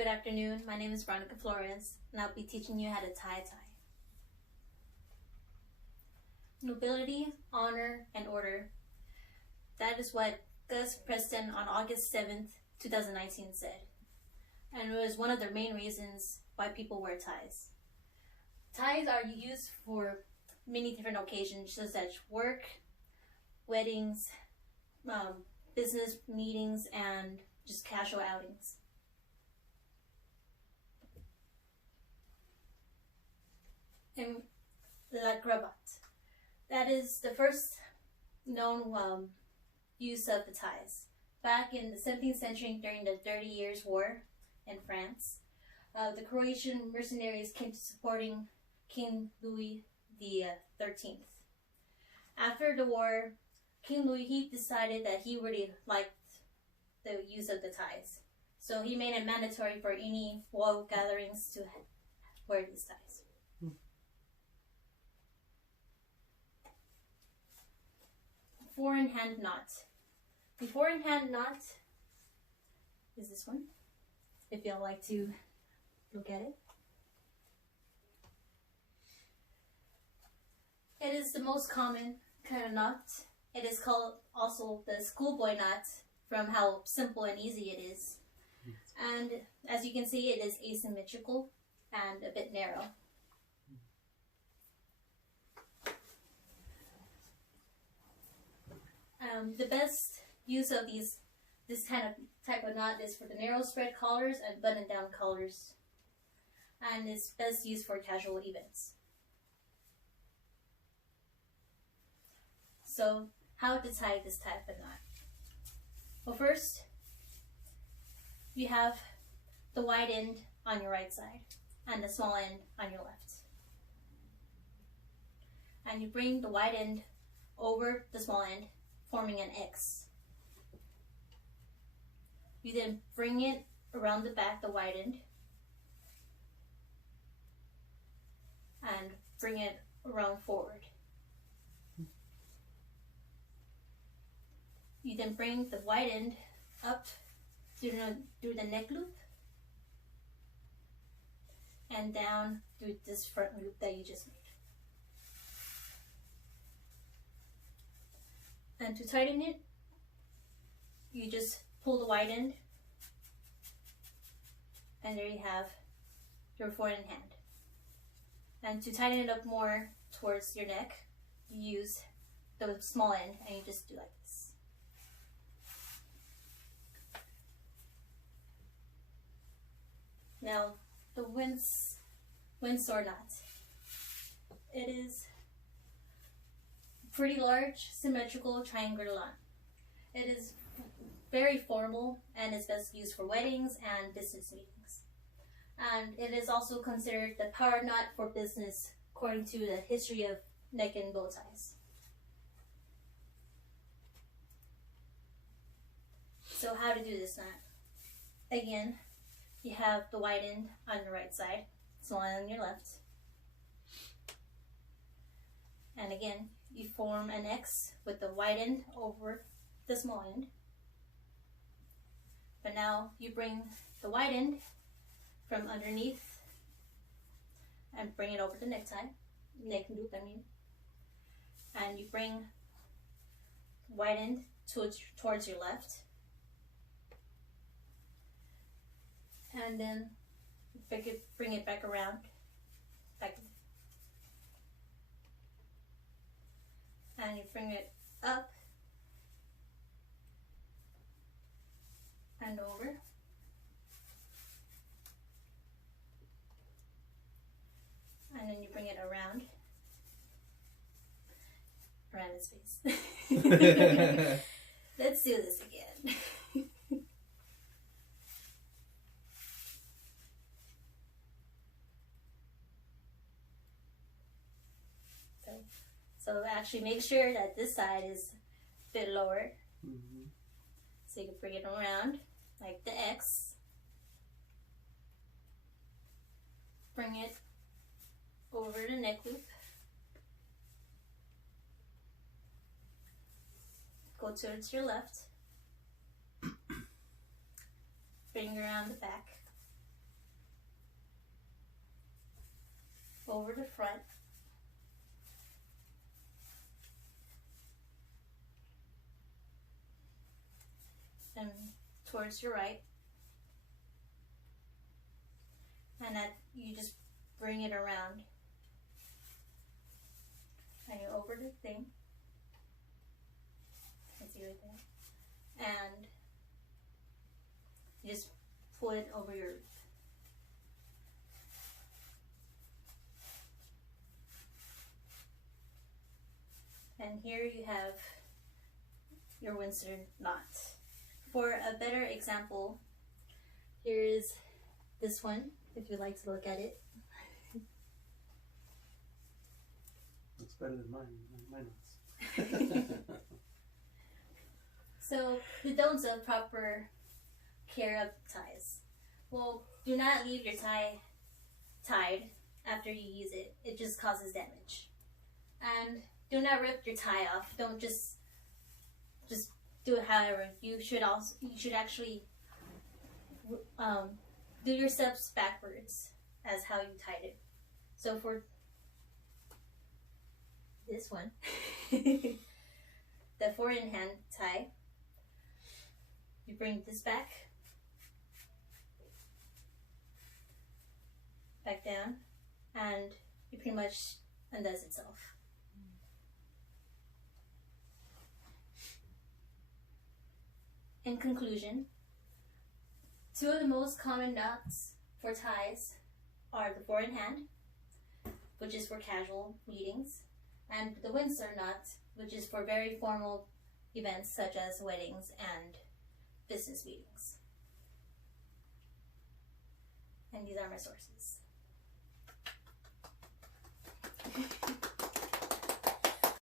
Good afternoon, my name is Veronica Flores, and I'll be teaching you how to tie a tie. Nobility, honor, and order. That is what Gus Preston on August 7th, 2019 said. And it was one of the main reasons why people wear ties. Ties are used for many different occasions, such as work, weddings, business meetings, and just casual outings. And la cravate. That is the first known use of the ties. Back in the 17th century, during the 30 Years' War in France, the Croatian mercenaries came to supporting King Louis XIII. After the war, King Louis, he decided that he really liked the use of the ties. So he made it mandatory for any royal gatherings to wear these ties. Four-in-hand knot. The four-in-hand knot is this one, if y'all like to look at it. It is the most common kind of knot. It is called also the schoolboy knot from how simple and easy it is. And as you can see, it is asymmetrical and a bit narrow. The best use of this type of knot is for the narrow spread collars and button down collars, and it's best used for casual events. So how to tie this type of knot? Well, first you have the wide end on your right side and the small end on your left, and you bring the wide end over the small end, forming an X. You then bring it around the back, the wide end, and bring it around forward. You then bring the wide end up through the neck loop and down through this front loop that you just made. And to tighten it, you just pull the wide end, and there you have your four-in-hand. And to tighten it up more towards your neck, you use the small end, and you just do like this. Now, the Windsor knot. It is pretty large, symmetrical, triangular knot. It is very formal and is best used for weddings and business meetings. And it is also considered the power knot for business according to the history of neck and bow ties. So how to do this knot? Again, you have the wide end on the right side, small end on your left. And again, you form an X with the wide end over the small end. But now you bring the wide end from underneath and bring it over the neck loop, and you bring wide end towards your left, and then bring it back around, and you bring it up and over, and then you bring it around his face. Let's do this again. So actually make sure that this side is a bit lower. So you can bring it around like the X. Bring it over the neck loop. Go towards your left. Bring around the back. over the front. And towards your right. And that you just bring it around. And you're over the thing. You can see right there. And you just pull it over your roof. And here you have your Windsor knot. For a better example, here is this one, if you'd like to look at it. Looks better than my knots. So, the don'ts of proper care of ties. Well, do not leave your tie tied after you use it. It just causes damage. And do not rip your tie off. Don't just do it however. You should actually do your steps backwards as how you tied it. So for this one, the 4-in-hand tie, you bring this back down, and it pretty much undoes itself. In conclusion, two of the most common knots for ties are the 4-in-hand, which is for casual meetings, and the Windsor knot, which is for very formal events such as weddings and business meetings. And these are my sources.